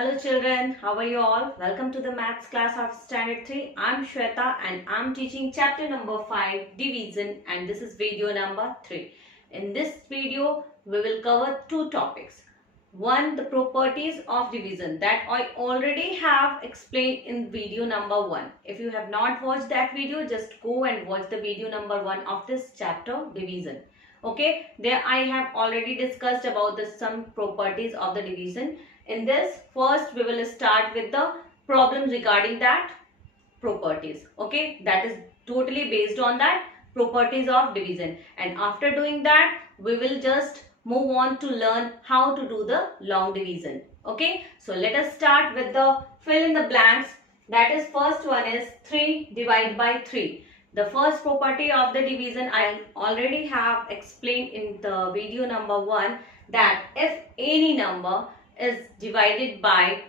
Hello children, how are you all? Welcome to the maths class of standard 3. I'm Shweta and I'm teaching chapter number 5 division, and this is video number 3. In this video we will cover two topics. One, the properties of division that I already have explained in video number 1. If you have not watched that video, just go and watch the video number 1 of this chapter division. Okay, there I have already discussed about the some properties of the division. In this, first we will start with the problems regarding that properties. Okay, that is totally based on that properties of division, and after doing that we will just move on to learn how to do the long division. Okay, so let us start with the fill in the blanks. That is, first one is 3 divided by 3. The first property of the division I already have explained in the video number 1, that if any number is divided by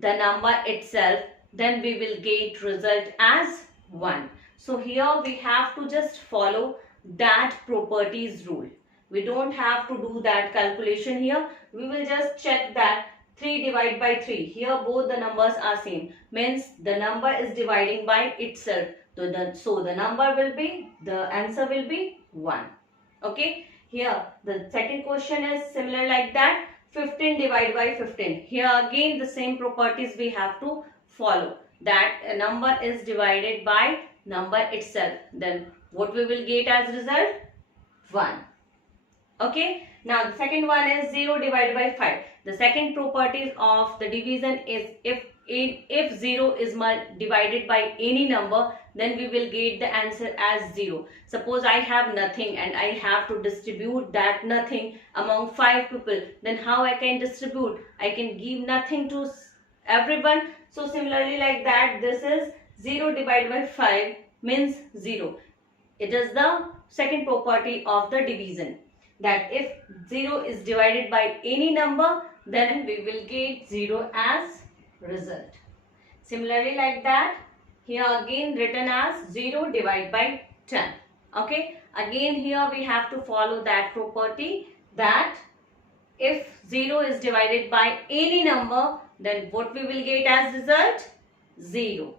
the number itself, then we will get result as 1. So here we have to just follow that properties rule. We don't have to do that calculation here. We will just check that 3 divided by 3. Here both the numbers are same. Means the number is dividing by itself. So the number will be, the answer will be 1. Okay. Here the second question is similar like that. 15 divided by 15. Here again the same properties we have to follow. That a number is divided by number itself. Then what we will get as result? 1. Okay. Now the second one is 0 divided by 5. The second properties of the division is if 0 is divided by any number, then we will get the answer as 0. Suppose I have nothing and I have to distribute that nothing among 5 people. Then how I can distribute? I can give nothing to everyone. So similarly like that, this is 0 divided by 5 means 0. It is the second property of the division, that if 0 is divided by any number, then we will get 0 as result. Similarly like that, here again written as 0 divided by 10. Okay, again here we have to follow that property, that if 0 is divided by any number, then what we will get as result? 0.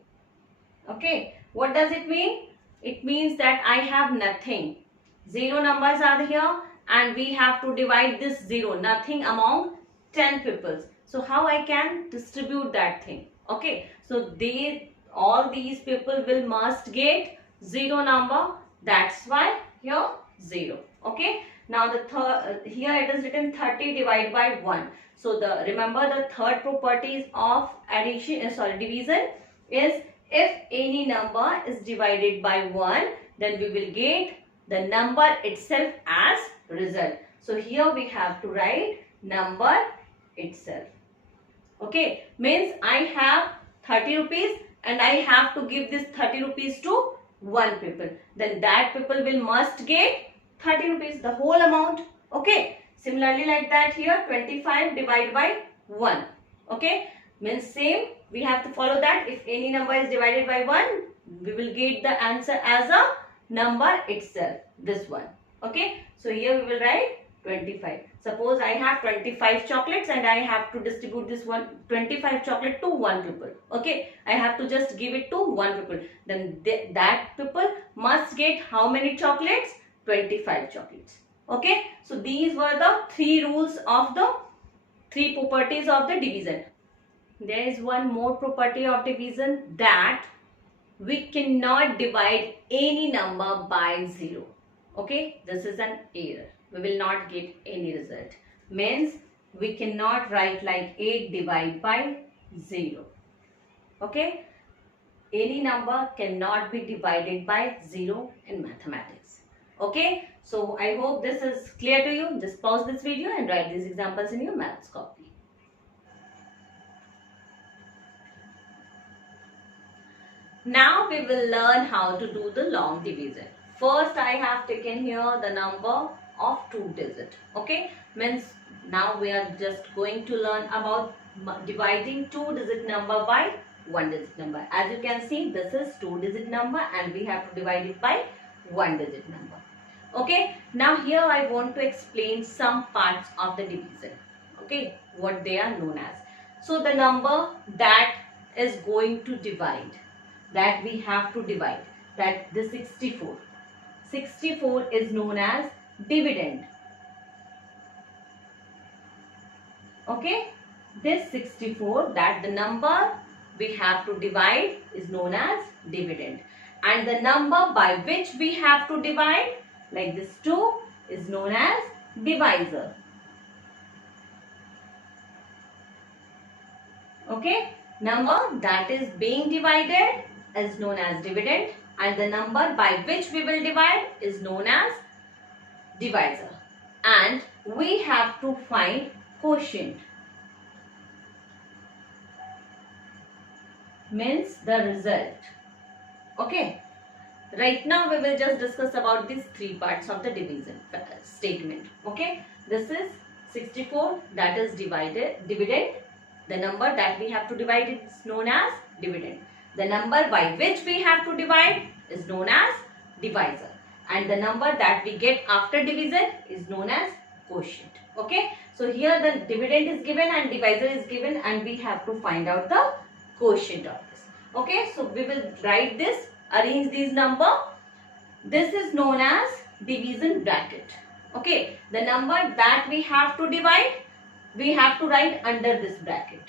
Okay, what does it mean? It means that I have nothing. 0 numbers are here and we have to divide this 0, nothing, among 10 people. So how I can distribute that thing? Okay, so all these people will must get 0 number. That's why here 0. Okay, now the here it is written 30 divided by 1. So remember the third properties of division is, if any number is divided by 1, then we will get the number itself as result. So here we have to write number itself. Okay, means I have 30 rupees and I have to give this 30 rupees to one people. Then that people will must get 30 rupees, the whole amount. Okay, similarly like that, here 25 divided by 1. Okay, means same, we have to follow that. If any number is divided by 1, we will get the answer as a number itself, this one. Okay, so here we will write 25. Suppose I have 25 chocolates and I have to distribute this 25 chocolate to one people. Okay, I have to just give it to one people. Then that people must get how many chocolates? 25 chocolates. Okay, so these were the three rules of the three properties of the division. There is one more property of division, that we cannot divide any number by 0. Okay, this is an error. We will not get any result. Means we cannot write like 8 divided by 0. Okay, any number cannot be divided by 0 in mathematics. Okay, so I hope this is clear to you. Just pause this video and write these examples in your maths copy. Now we will learn how to do the long division. First I have taken here the number of 2 digit. Okay, means now we are just going to learn about dividing 2 digit number by 1 digit number. As you can see, this is 2 digit number and we have to divide it by 1 digit number. Okay, now here I want to explain some parts of the division. Okay, what they are known as. So the number that is going to divide, that we have to divide, that the 64. 64 is known as dividend. Okay, this 64, that the number we have to divide is known as dividend, and the number by which we have to divide, like this 2, is known as divisor. Okay, number that is being divided is known as dividend, and the number by which we will divide is known as divisor. And we have to find quotient, means the result. Okay, right now we will just discuss about these three parts of the division statement. Okay, this is 64, that is dividend. The number that we have to divide is known as dividend. The number by which we have to divide is known as divisor, and the number that we get after division is known as quotient. Okay, so here the dividend is given and divisor is given, and we have to find out the quotient of this. Okay, so we will write this, arrange these number. This is known as division bracket. Okay, the number that we have to divide, we have to write under this bracket.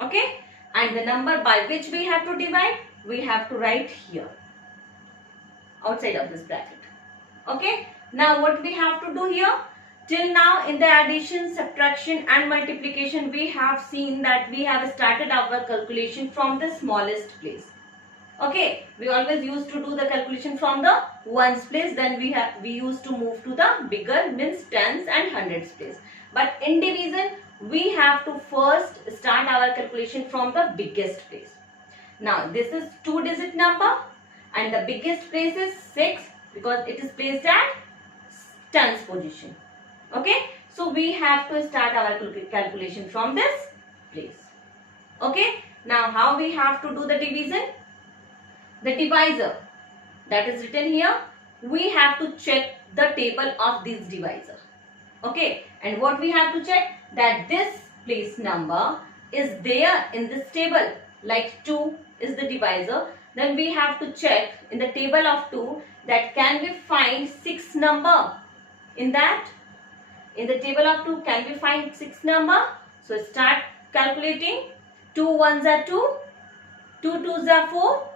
Okay, and the number by which we have to divide, we have to write here, outside of this bracket. Okay, now what we have to do here, till now in the addition, subtraction and multiplication, we have seen that we have started our calculation from the smallest place. Okay, we always used to do the calculation from the ones place, then we used to move to the bigger, means tens and hundreds place. But in division, we have to first start our calculation from the biggest place. Now this is 2-digit number, and the biggest place is 6, because it is placed at tens position. Okay, so we have to start our calculation from this place. Okay, now how we have to do the division? The divisor that is written here, we have to check the table of this divisor. Okay, and what we have to check, that this place number is there in this table, like 2 is the divisor. Then we have to check in the table of 2, that can we find 6 number in that. In the table of 2, can we find 6 number? So start calculating. 2 1s are 2, 2 2s are 4,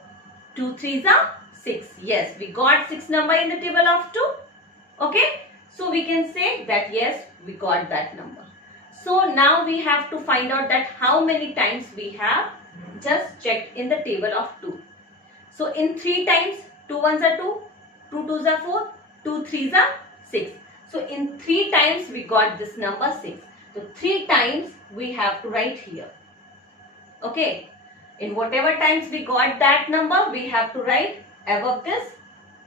2 3s are 6. Yes, we got 6 number in the table of 2. Okay, so we can say that yes, we got that number. So now we have to find out that how many times we have just checked in the table of 2. So in 3 times, 2 1s are 2, 2 2s are 4, 2 3s are 6. So in 3 times we got this number 6. So 3 times we have to write here. Okay, in whatever times we got that number, we have to write above this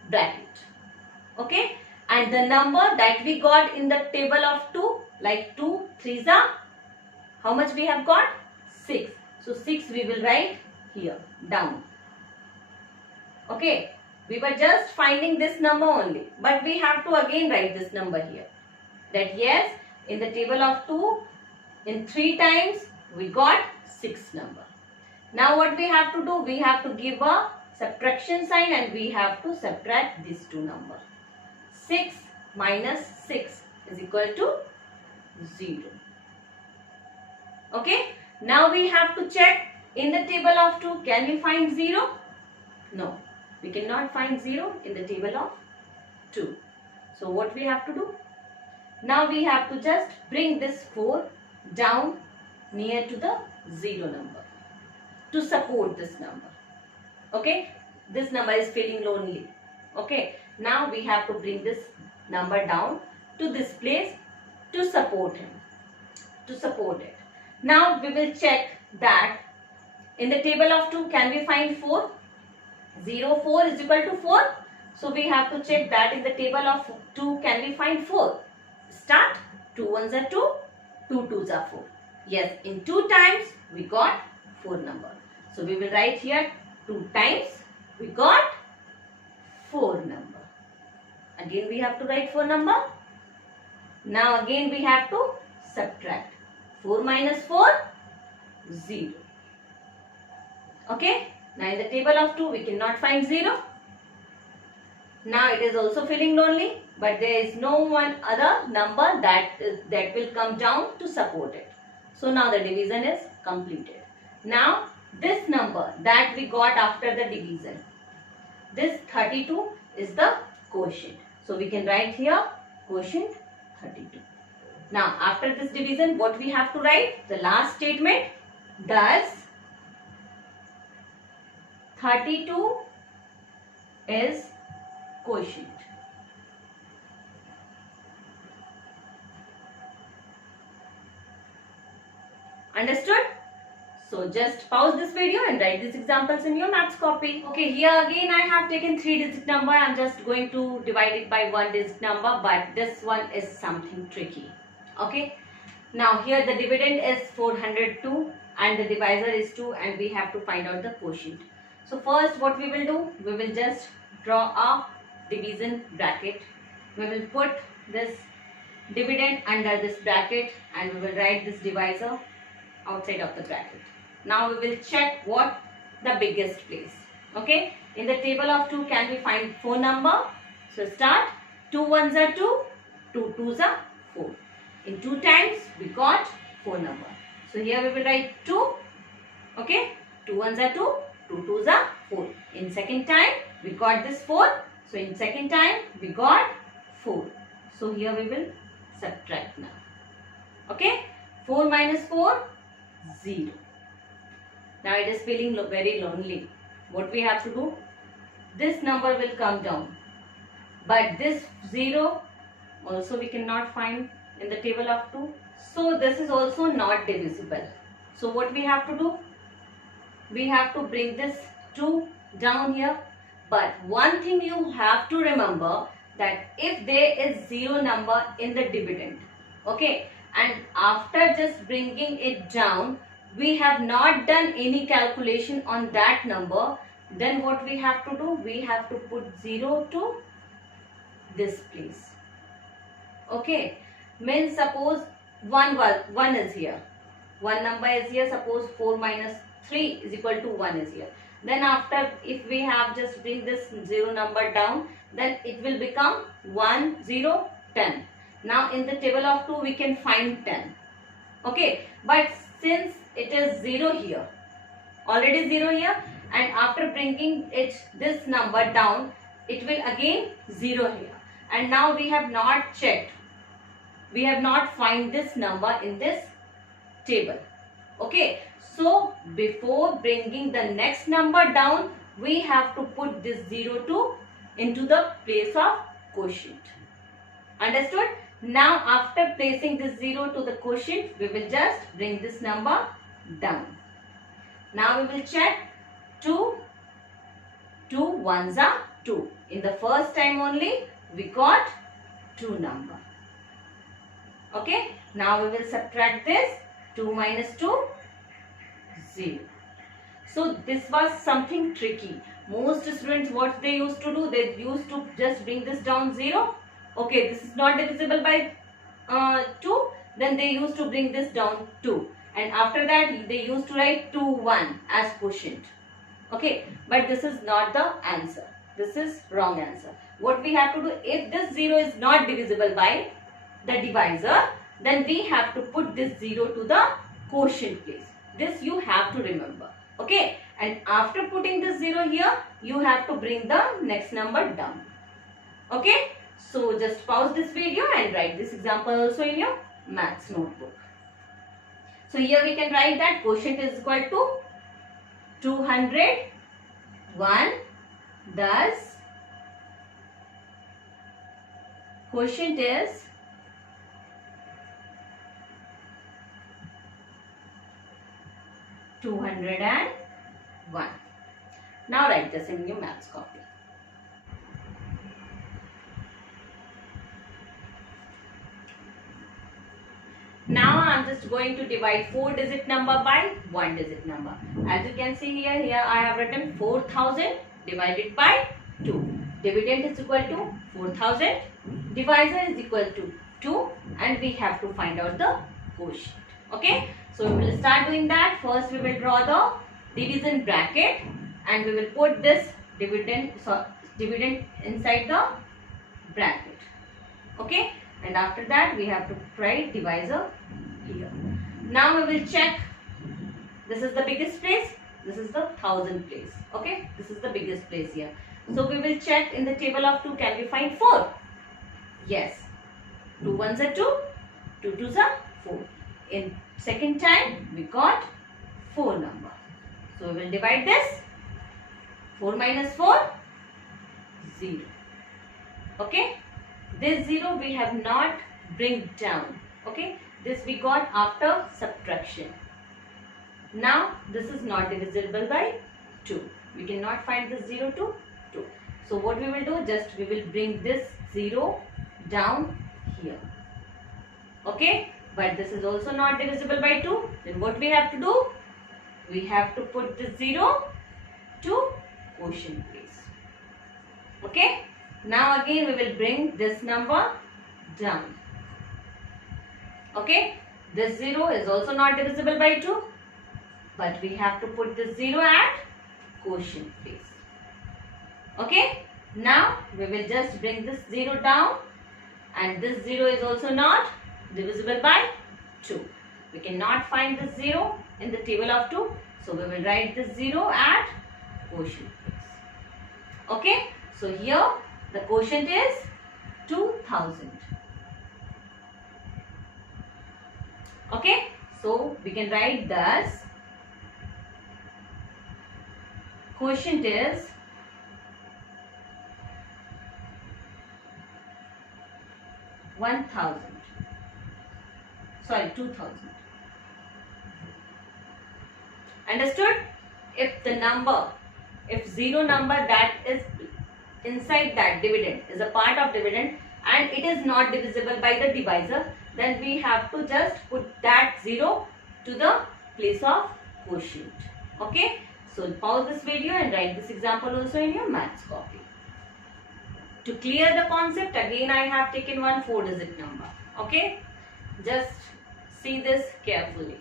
bracket. Okay, and the number that we got in the table of 2, like 2 3s are, how much we have got? 6. So 6 we will write here down. Okay, we were just finding this number only, but we have to again write this number here, that yes, in the table of 2, in 3 times we got 6 number. Now what we have to do, we have to give a subtraction sign and we have to subtract these two numbers. 6 minus 6 is equal to 0. Okay, now we have to check in the table of 2, can we find 0? No, we cannot find 0 in the table of 2. So what we have to do? Now we have to just bring this 4 down near to the 0 number to support this number. Okay, this number is feeling lonely. Okay, now we have to bring this number down to this place to support him, to support it. Now we will check that in the table of 2, can we find 4? 0 4 is equal to 4. So we have to check that in the table of 2, can we find 4? Start. 2 1s are 2, 2 2s are 4. Yes, in 2 times we got 4 number. So we will write here 2 times we got 4 number. Again we have to write 4 number. Now again we have to subtract. 4 minus 4, 0. Okay. Now in the table of 2 we cannot find 0. Now it is also feeling lonely, but there is no one other number that will come down to support it. So now the division is completed. Now this number that we got after the division, this 32 is the quotient. So we can write here quotient 32. Now after this division, what we have to write? The last statement, does 32 is quotient. Understood? So just pause this video and write these examples in your maths copy. Okay, here again I have taken 3-digit number. I am just going to divide it by 1-digit number, but this one is something tricky. Okay, now here the dividend is 402 and the divisor is 2, and we have to find out the quotient. So first what we will do, we will just draw a division bracket. We will put this dividend under this bracket and we will write this divisor outside of the bracket. Now we will check what the biggest place. Okay, in the table of 2 can we find 4 number? So start, 2 ones are 2, 2 twos are 4. In 2 times we got 4 number. So here we will write 2. Okay, 2 ones are 2, 2 twos are 4. In second time we got this 4. So in second time we got 4. So here we will subtract now. Okay, 4 minus 4, 0. Now it is feeling very lonely. What we have to do? This number will come down. But this 0 also we cannot find in the table of 2. So this is also not divisible. So what we have to do? We have to bring this 2 down here. But one thing you have to remember, that if there is 0 number in the dividend, okay, and after just bringing it down, we have not done any calculation on that number, then what we have to do? We have to put 0 to this place. Okay, means suppose 1 is here, 1 number is here, suppose 4 minus 3 is equal to 1 is here. Then after, if we have just bring this 0 number down, then it will become 1, 0, 10. Now in the table of 2 we can find 10. Okay, but since it is 0 here, already 0 here, and after bringing it this number down, it will again 0 here. And now we have not checked, we have not find this number in this table. Okay, so before bringing the next number down, we have to put this 0 into the place of quotient. Understood? Now after placing this 0 to the quotient, we will just bring this number down. Now we will check 2 ones are 2. In the first time only we got 2 number. Okay, now we will subtract this, 2 minus 2, 0. So this was something tricky. Most students, what they used to do, they used to just bring this down 0. Okay, this is not divisible by 2. Then they used to bring this down 2. And after that, they used to write 2, 1 as quotient. Okay, but this is not the answer. This is wrong answer. What we have to do, if this 0 is not divisible by the divisor, then we have to put this 0 to the quotient place. This you have to remember. Okay, and after putting this 0 here, you have to bring the next number down. Okay, so just pause this video and write this example also in your maths notebook. So here we can write that quotient is equal to 201, thus quotient is 201. Now write this in your maths copy. Now I am just going to divide 4-digit number by 1-digit number. As you can see here, I have written 4000 divided by 2. Dividend is equal to 4000. Divisor is equal to 2. And we have to find out the quotient. Okay, so we will start doing that. First we will draw the division bracket and we will put this dividend inside the bracket. Okay, and after that we have to write divisor here. Now we will check. This is the biggest place, this is the thousand place. Okay, this is the biggest place here. So we will check in the table of 2, can we find 4? Yes. 2 ones are 2, 2 twos are 4. In second time we got 4 number. So we will divide this. 4 minus 4, 0. Okay, this 0 we have not bring down. Okay, this we got after subtraction. Now this is not divisible by 2. We cannot find this 0 to 2. So what we will do, just we will bring this 0 down here. Okay, but this is also not divisible by 2. Then what we have to do? We have to put this 0 to quotient place. Okay, now again we will bring this number down. Okay, this 0 is also not divisible by 2. But we have to put this 0 at quotient place. Okay, now we will just bring this 0 down, and this 0 is also not divisible by 2. We cannot find this 0 in the table of 2. So we will write this 0 at quotient place. Okay, so here the quotient is 2000. Okay, so we can write thus. Quotient is 2000. Understood? If the number, if 0 number that is inside that dividend is a part of dividend and it is not divisible by the divisor, then we have to just put that 0 to the place of quotient. Okay? So pause this video and write this example also in your maths copy. To clear the concept, again I have taken one 4-digit number. Okay, just see this carefully.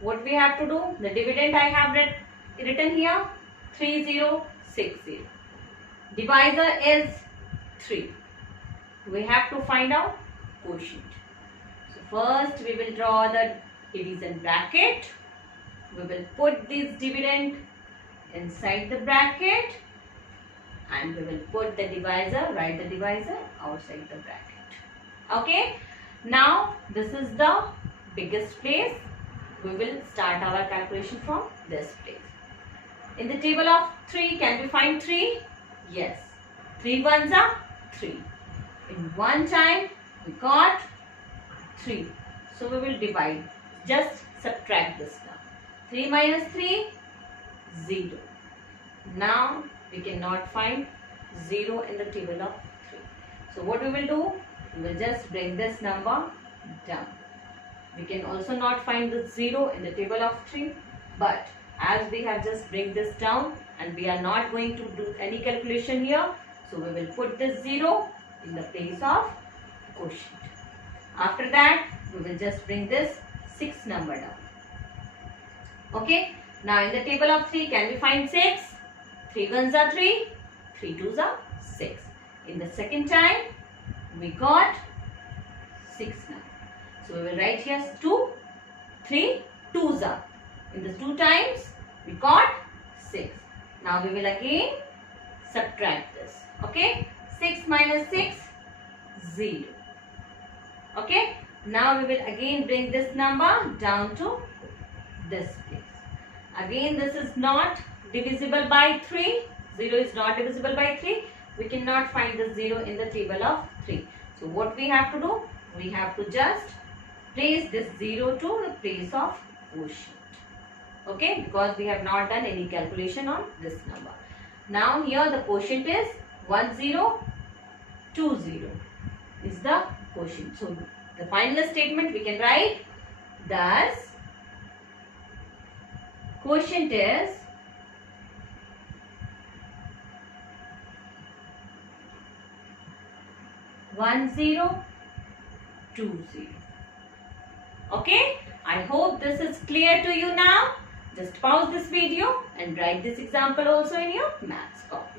What we have to do, the dividend I have written here 3060. Divisor is 3. We have to find out quotient. So first we will draw the division bracket. We will put this dividend inside the bracket and we will put the divisor, write the divisor outside the bracket. Okay, now this is the biggest place. We will start our calculation from this place. In the table of 3, can we find 3? Yes. 3 ones are 3. In one time we got 3. So we will divide. Just subtract this now. 3 minus 3, 0. Now we cannot find 0 in the table of 3. So what we will do? We will just bring this number down. We can also not find the 0 in the table of 3. But as we have just bring this down and we are not going to do any calculation here. So we will put this 0 in the place of quotient. After that we will just bring this 6 number down. Okay. Now in the table of 3, can we find 6? 3 ones are 3, 3 twos are 6. In the second time, we got 6 now. So we will write here 2, 3 twos are. In the 2 times, we got 6. Now we will again subtract this. Okay, 6 minus 6, 0. Okay, now we will again bring this number down to this place. Again, this is not divisible by 3. 0 is not divisible by 3. We cannot find the 0 in the table of 3. So what we have to do? We have to just place this 0 to the place of quotient. Okay, because we have not done any calculation on this number. Now here the quotient is 1020 is the quotient. So the final statement we can write thus quotient is 1020. Okay, I hope this is clear to you now. Just pause this video and write this example also in your maths copy.